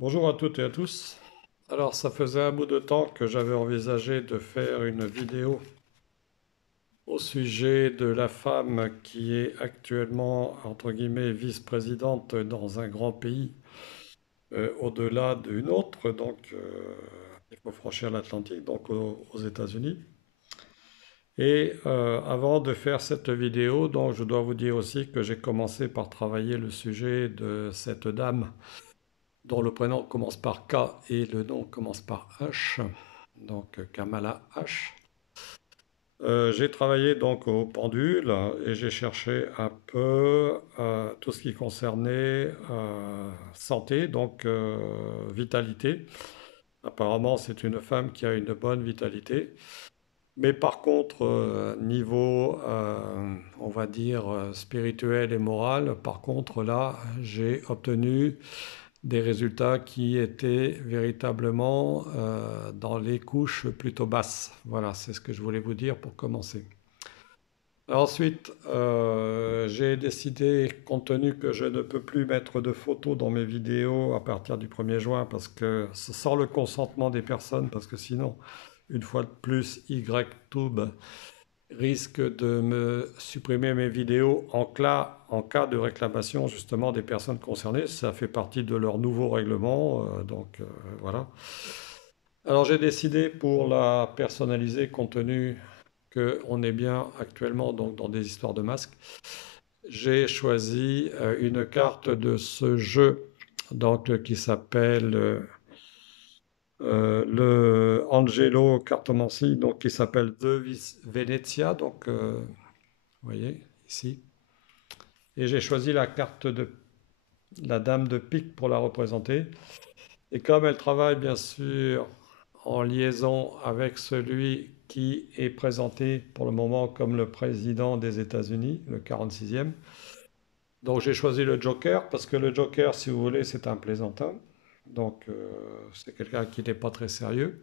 Bonjour à toutes et à tous. Alors, ça faisait un bout de temps que j'avais envisagé de faire une vidéo au sujet de la femme qui est actuellement, entre guillemets, vice-présidente dans un grand pays au-delà d'une autre. Donc, il faut franchir l'Atlantique, donc aux États-Unis. Et avant de faire cette vidéo, donc, je dois vous dire aussi que j'ai commencé par travailler le sujet de cette dame dont le prénom commence par K et le nom commence par H, donc Kamala H. J'ai travaillé donc au pendule et j'ai cherché un peu tout ce qui concernait santé, donc vitalité. Apparemment, c'est une femme qui a une bonne vitalité. Mais par contre, niveau, on va dire, spirituel et moral, par contre, là, j'ai obtenu des résultats qui étaient véritablement dans les couches plutôt basses. Voilà, c'est ce que je voulais vous dire pour commencer. Ensuite, j'ai décidé, compte tenu que je ne peux plus mettre de photos dans mes vidéos à partir du 1er juin, parce que sans le consentement des personnes, parce que sinon, une fois de plus, YTube risque de me supprimer mes vidéos en cas de réclamation justement des personnes concernées. Ça fait partie de leur nouveau règlement, voilà. Alors j'ai décidé pour la personnaliser, compte tenu qu'on est bien actuellement donc, dans des histoires de masques, j'ai choisi une carte de ce jeu donc, qui s'appelle le Angelo Cartomancy, donc qui s'appelle The Venezia, donc vous voyez ici. Et j'ai choisi la carte de la dame de pique pour la représenter. Et comme elle travaille bien sûr en liaison avec celui qui est présenté pour le moment comme le président des États-Unis, le 46e, donc j'ai choisi le Joker parce que le Joker, si vous voulez, c'est un plaisantin. Donc c'est quelqu'un qui n'est pas très sérieux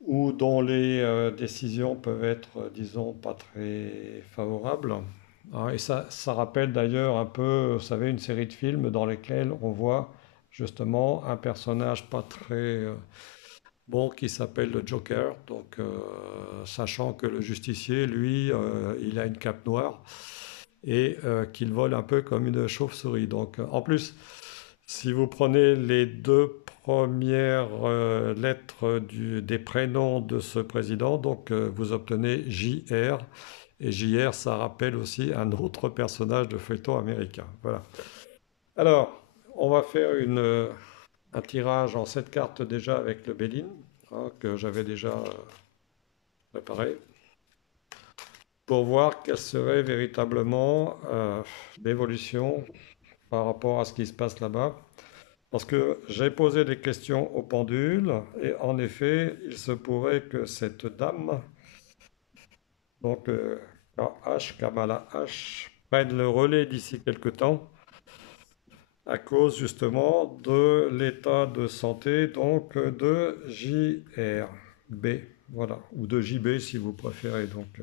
ou dont les décisions peuvent être, disons, pas très favorables. Ah, et ça rappelle d'ailleurs un peu, vous savez, une série de films dans lesquels on voit justement un personnage pas très bon qui s'appelle le Joker. Donc, sachant que le justicier, lui, il a une cape noire et qu'il vole un peu comme une chauve-souris. Donc, en plus, si vous prenez les deux premières lettres des prénoms de ce président, donc vous obtenez JR. Et JR, ça rappelle aussi un autre personnage de feuilleton américain. Voilà. Alors, on va faire un tirage en 7 cartes déjà avec le Béline, hein, que j'avais déjà préparé, pour voir quelle serait véritablement l'évolution par rapport à ce qui se passe là-bas. Parce que j'ai posé des questions au pendule, et en effet, il se pourrait que cette dame, donc Kamala H, prenne le relais d'ici quelque temps, à cause justement de l'état de santé donc de JRB, voilà, ou de JB si vous préférez. Donc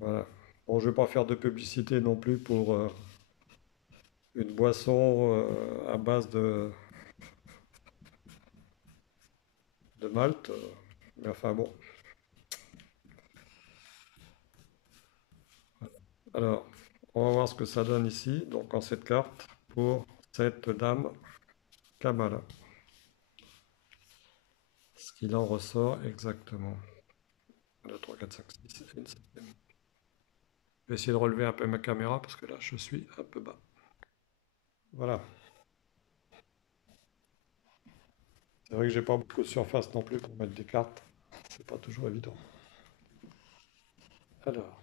voilà. Bon, je ne vais pas faire de publicité non plus pour une boisson à base de malt, mais enfin bon. Alors, on va voir ce que ça donne ici, donc en cette carte, pour cette dame Kamala. Ce qu'il en ressort exactement. 2, 3, 4, 5, 6, et une septième. Je vais essayer de relever un peu ma caméra parce que là, je suis un peu bas. Voilà. C'est vrai que j'ai pas beaucoup de surface non plus pour mettre des cartes. C'est pas toujours évident. Alors,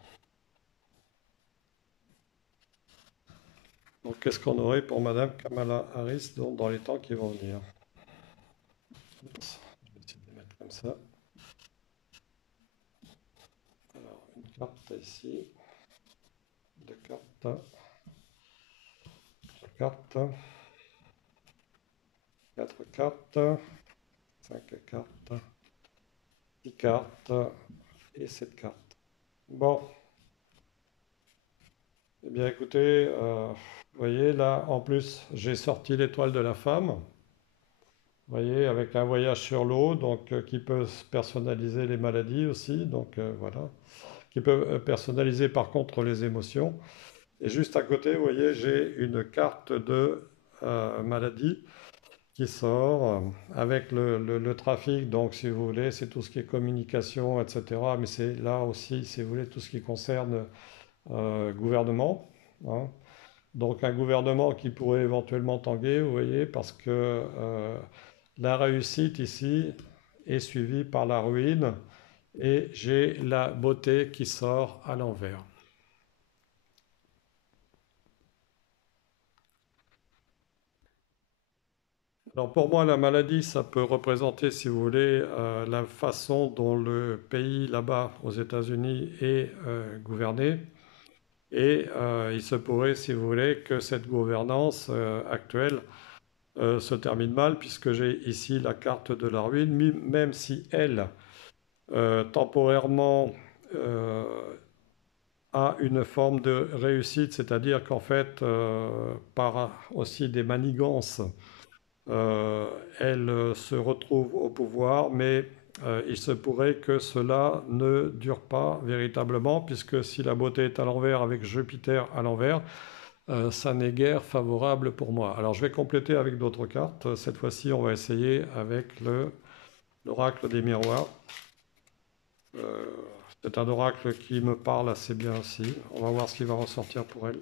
donc qu'est-ce qu'on aurait pour Madame Kamala Harris dans les temps qui vont venir? Oups, je vais essayer de les mettre comme ça. Alors, une carte ici, deux cartes, trois cartes, quatre cartes, cinq cartes, six cartes et sept cartes. Bon, eh bien écoutez, Vous voyez, là, en plus, j'ai sorti l'étoile de la femme. Vous voyez, avec un voyage sur l'eau, donc qui peut personnaliser les maladies aussi. Donc voilà. Qui peut personnaliser par contre les émotions. Et juste à côté, vous voyez, j'ai une carte de maladie qui sort avec le trafic. Donc, si vous voulez, c'est tout ce qui est communication, etc. Mais c'est là aussi, si vous voulez, tout ce qui concerne gouvernement, hein. Donc, un gouvernement qui pourrait éventuellement tanguer, vous voyez, parce que la réussite ici est suivie par la ruine et j'ai la beauté qui sort à l'envers. Alors pour moi, la maladie, ça peut représenter, si vous voulez, la façon dont le pays là-bas, aux États-Unis, est gouverné. Et il se pourrait, si vous voulez, que cette gouvernance actuelle se termine mal, puisque j'ai ici la carte de la ruine, même si elle, temporairement, euh, a une forme de réussite, c'est-à-dire qu'en fait, par aussi des manigances, euh, elle se retrouve au pouvoir, mais il se pourrait que cela ne dure pas véritablement, puisque si la beauté est à l'envers avec Jupiter à l'envers, ça n'est guère favorable pour moi. Alors je vais compléter avec d'autres cartes. Cette fois-ci, on va essayer avec l'oracle des miroirs. Euh, c'est un oracle qui me parle assez bien aussi. On va voir ce qui va ressortir pour elle.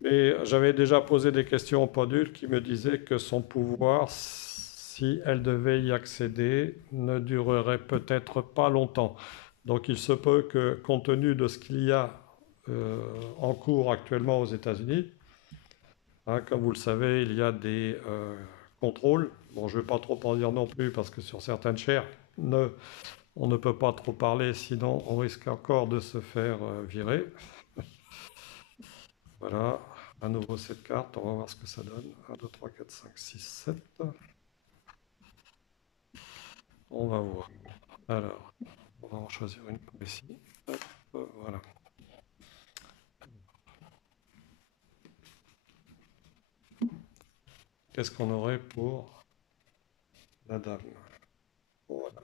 Mais j'avais déjà posé des questions au pendule qui me disaient que son pouvoir, si elle devait y accéder, ne durerait peut-être pas longtemps. Donc il se peut que, compte tenu de ce qu'il y a euh, en cours actuellement aux États-Unis, hein, comme vous le savez, il y a des contrôles. Bon, je ne vais pas trop en dire non plus parce que sur certaines chaires, on ne peut pas trop parler, sinon on risque encore de se faire virer. Voilà, à nouveau cette carte, on va voir ce que ça donne. 1, 2, 3, 4, 5, 6, 7. On va voir. Alors, on va en choisir une comme ici. Hop, voilà. Qu'est-ce qu'on aurait pour la dame? Voilà.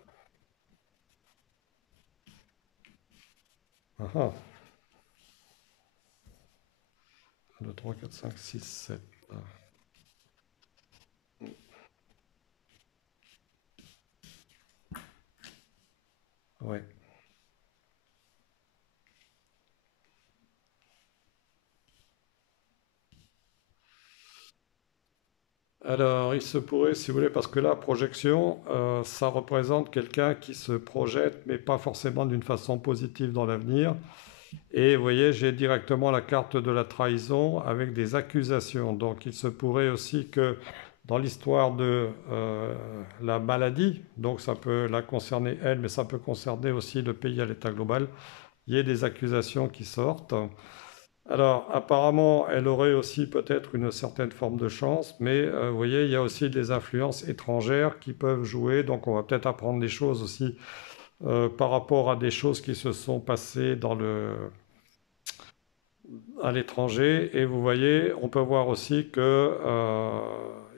Ah, ah. 1, 2, 3, 4, 5, 6, 7. Ouais. Alors, il se pourrait, si vous voulez, parce que là, projection, ça représente quelqu'un qui se projette, mais pas forcément d'une façon positive dans l'avenir. Et vous voyez, j'ai directement la carte de la trahison avec des accusations. Donc il se pourrait aussi que dans l'histoire de la maladie, donc ça peut la concerner elle, mais ça peut concerner aussi le pays à l'état global, il y ait des accusations qui sortent. Alors apparemment, elle aurait aussi peut-être une certaine forme de chance, mais vous voyez, il y a aussi des influences étrangères qui peuvent jouer, donc on va peut-être apprendre des choses aussi par rapport à des choses qui se sont passées à l'étranger. Et vous voyez, on peut voir aussi que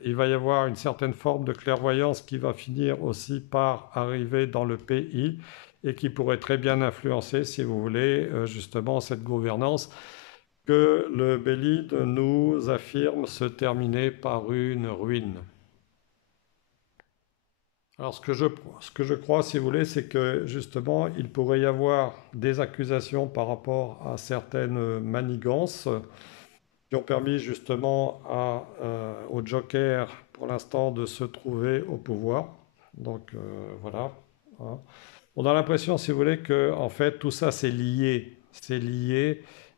il va y avoir une certaine forme de clairvoyance qui va finir aussi par arriver dans le pays et qui pourrait très bien influencer, si vous voulez, justement cette gouvernance que le Bélide nous affirme se terminer par une ruine. Alors ce que je crois, si vous voulez, c'est que justement, il pourrait y avoir des accusations par rapport à certaines manigances qui ont permis justement au Joker, pour l'instant, de se trouver au pouvoir. Donc voilà, hein. On a l'impression, si vous voulez, que en fait tout ça c'est lié,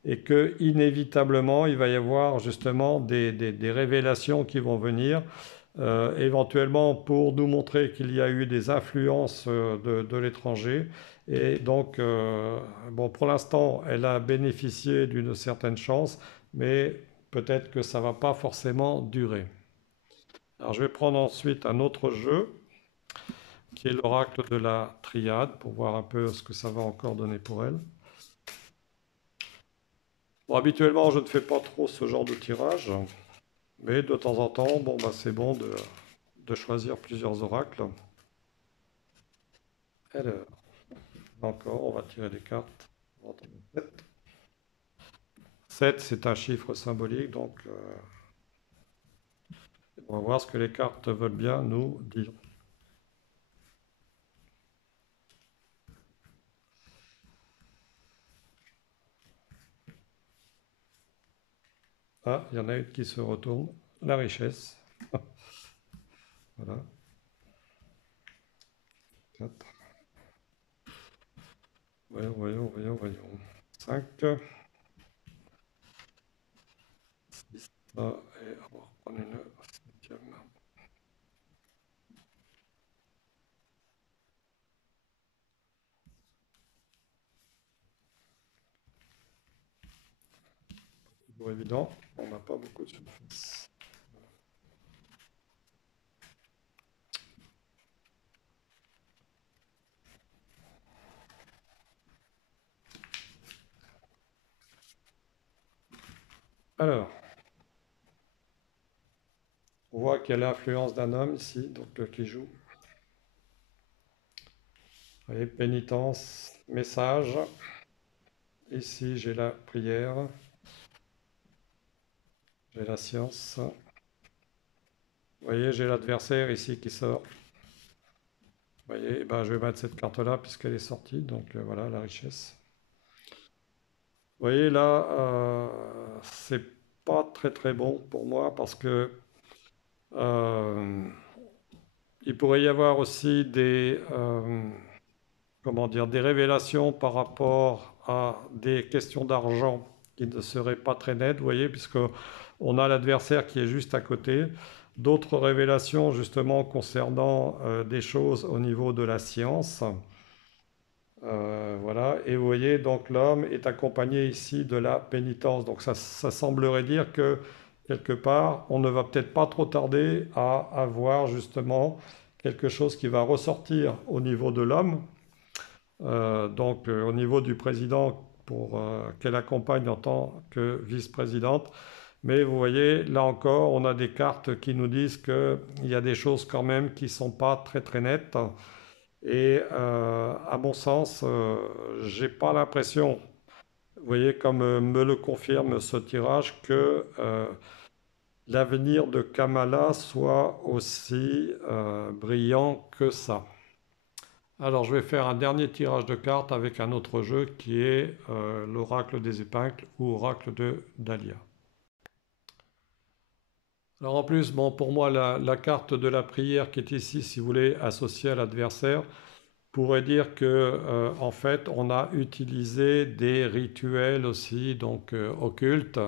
et que inévitablement il va y avoir justement des révélations qui vont venir, éventuellement pour nous montrer qu'il y a eu des influences de l'étranger. Et donc, bon, pour l'instant, elle a bénéficié d'une certaine chance, mais peut-être que ça ne va pas forcément durer. Alors, je vais prendre ensuite un autre jeu, qui est l'oracle de la triade, pour voir un peu ce que ça va encore donner pour elle. Bon, habituellement, je ne fais pas trop ce genre de tirage, mais de temps en temps, bon, bah, c'est bon de choisir plusieurs oracles. Alors, encore, on va tirer des cartes. 7, c'est un chiffre symbolique, donc on va voir ce que les cartes veulent bien nous dire. Ah, il y en a une qui se retourne. La richesse. Voilà. 4. Voyons, voyons, voyons, voyons. 5. 6. Et on va reprendre une 5e. Bon, évident, on n'a pas beaucoup de surface. Alors, on voit qu'il y a l'influence d'un homme ici, donc qui joue. Vous voyez, pénitence, message. Ici, j'ai la prière, j'ai la science. Vous voyez, j'ai l'adversaire ici qui sort. Vous voyez, ben, je vais mettre cette carte-là puisqu'elle est sortie, donc voilà, la richesse. Vous voyez, là, c'est pas très très bon pour moi parce que euh, il pourrait y avoir aussi des, comment dire, des révélations par rapport à des questions d'argent qui ne seraient pas très nettes, vous voyez, puisque on a l'adversaire qui est juste à côté. D'autres révélations justement concernant des choses au niveau de la science. Voilà, et vous voyez, donc l'homme est accompagné ici de la pénitence. Donc ça semblerait dire que quelque part, on ne va peut-être pas trop tarder à avoir justement quelque chose qui va ressortir au niveau de l'homme, donc au niveau du président pour qu'elle accompagne en tant que vice-présidente. Mais vous voyez, là encore, on a des cartes qui nous disent qu'il y a des choses quand même qui ne sont pas très très nettes. Et à mon sens, j'ai pas l'impression, vous voyez, comme me le confirme ce tirage, que l'avenir de Kamala soit aussi brillant que ça. Alors je vais faire un dernier tirage de cartes avec un autre jeu qui est l'oracle des épingles ou oracle de Dahlia. Alors en plus, bon, pour moi, la carte de la prière qui est ici, si vous voulez, associée à l'adversaire, pourrait dire que en fait, on a utilisé des rituels aussi, donc occultes,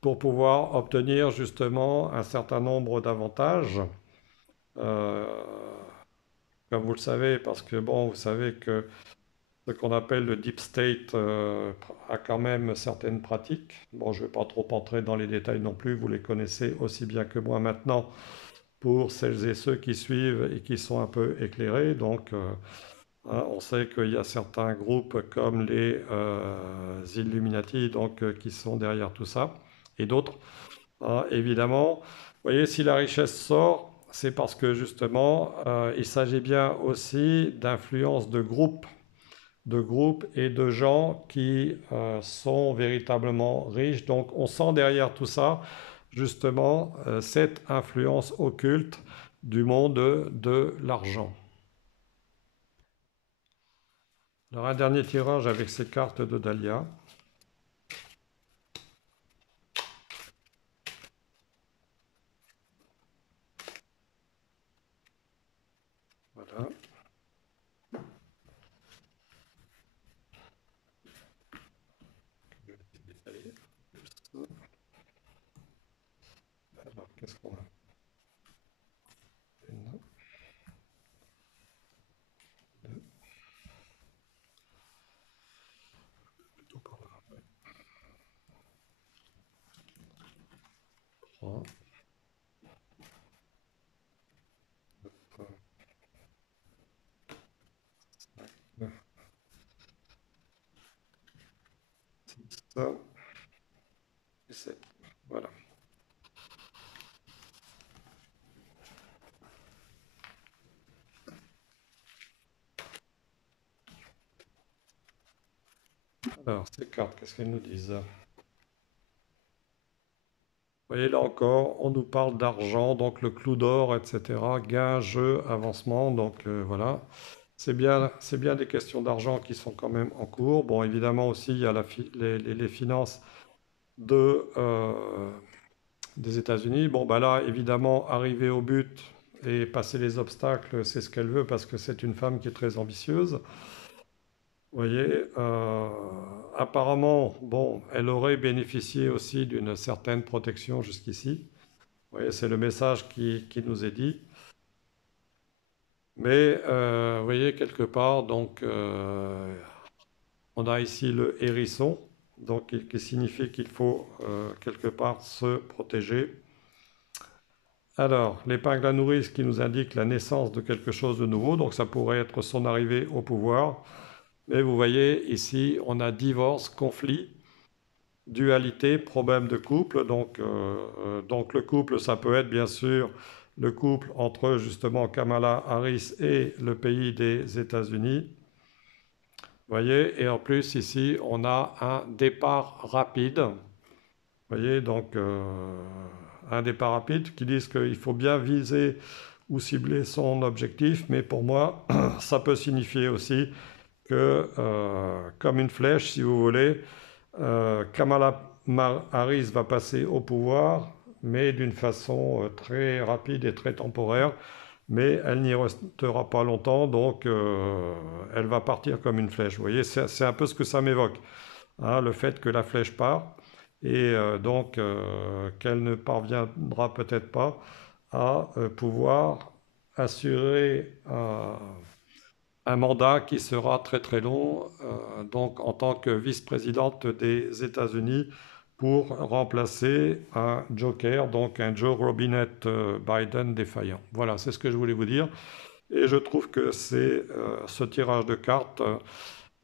pour pouvoir obtenir justement un certain nombre d'avantages. Euh, Comme vous le savez, parce que bon, vous savez que ce qu'on appelle le deep state a quand même certaines pratiques. Bon, je ne vais pas trop entrer dans les détails non plus, vous les connaissez aussi bien que moi maintenant pour celles et ceux qui suivent et qui sont un peu éclairés. Donc, hein, on sait qu'il y a certains groupes comme les Illuminati donc, qui sont derrière tout ça et d'autres. Hein, évidemment, vous voyez, si la richesse sort, c'est parce que justement, il s'agit bien aussi d'influence de groupes et de gens qui sont véritablement riches. Donc on sent derrière tout ça justement cette influence occulte du monde de l'argent. Alors un dernier tirage avec ces cartes de Dahlia. Voilà. Alors qu'est-ce qu'on a? Une, deux, plutôt par là. Trois, quatre, cinq, neuf, six. Voilà. Alors, ces cartes, qu'est-ce qu'elles nous disent? Vous voyez, là encore, on nous parle d'argent, donc le clou d'or, etc. Gain, jeu, avancement, donc voilà. C'est bien des questions d'argent qui sont quand même en cours. Bon, évidemment aussi, il y a les finances de, des États-Unis. Bon, bah là, évidemment, arriver au but et passer les obstacles, c'est ce qu'elle veut parce que c'est une femme qui est très ambitieuse. Vous voyez, apparemment, bon, elle aurait bénéficié aussi d'une certaine protection jusqu'ici. Vous voyez, c'est le message qui nous est dit. Mais, vous voyez, quelque part, donc, on a ici le hérisson, donc, qui signifie qu'il faut, quelque part, se protéger. Alors, l'épingle à nourrice qui nous indique la naissance de quelque chose de nouveau, donc ça pourrait être son arrivée au pouvoir. Mais vous voyez, ici, on a divorce, conflit, dualité, problème de couple. Donc le couple, ça peut être bien sûr le couple entre justement Kamala Harris et le pays des États-Unis. Vous voyez, et en plus ici, on a un départ rapide. Vous voyez, donc un départ rapide qui disent qu'il faut bien viser ou cibler son objectif, mais pour moi, ça peut signifier aussi que, comme une flèche, si vous voulez, Kamala Harris va passer au pouvoir, mais d'une façon très rapide et très temporaire. Mais elle n'y restera pas longtemps, donc elle va partir comme une flèche. Vous voyez, c'est un peu ce que ça m'évoque, hein, le fait que la flèche part et donc qu'elle ne parviendra peut-être pas à pouvoir assurer un mandat qui sera très très long, donc en tant que vice-présidente des États-Unis pour remplacer un joker, donc un Joe Robinette Biden défaillant. Voilà, c'est ce que je voulais vous dire. Et je trouve que ce tirage de cartes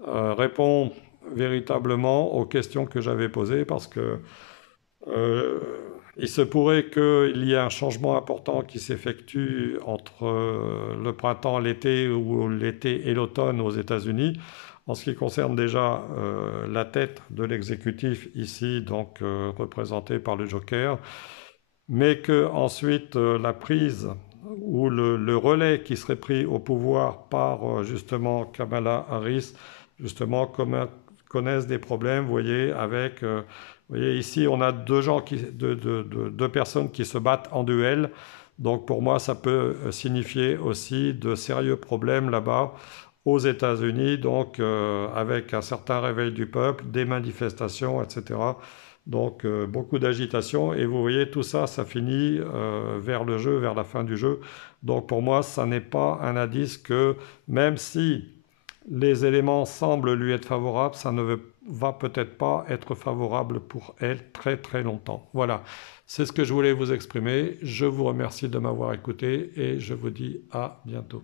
répond véritablement aux questions que j'avais posées parce que euh, il se pourrait qu'il y ait un changement important qui s'effectue entre le printemps, l'été ou l'été et l'automne aux États-Unis. En ce qui concerne déjà la tête de l'exécutif ici, donc représentée par le Joker, mais que ensuite la prise ou le relais qui serait pris au pouvoir par justement Kamala Harris, justement connaissent des problèmes, vous voyez, avec vous voyez, ici, on a deux personnes qui se battent en duel. Donc, pour moi, ça peut signifier aussi de sérieux problèmes là-bas aux États-Unis, donc avec un certain réveil du peuple, des manifestations, etc. Donc, beaucoup d'agitation. Et vous voyez, tout ça, ça finit vers le jeu, vers la fin du jeu. Donc, pour moi, ça n'est pas un indice que, même si les éléments semblent lui être favorables, ça ne va peut-être pas être favorable pour elle très très longtemps. Voilà, c'est ce que je voulais vous exprimer. Je vous remercie de m'avoir écouté et je vous dis à bientôt.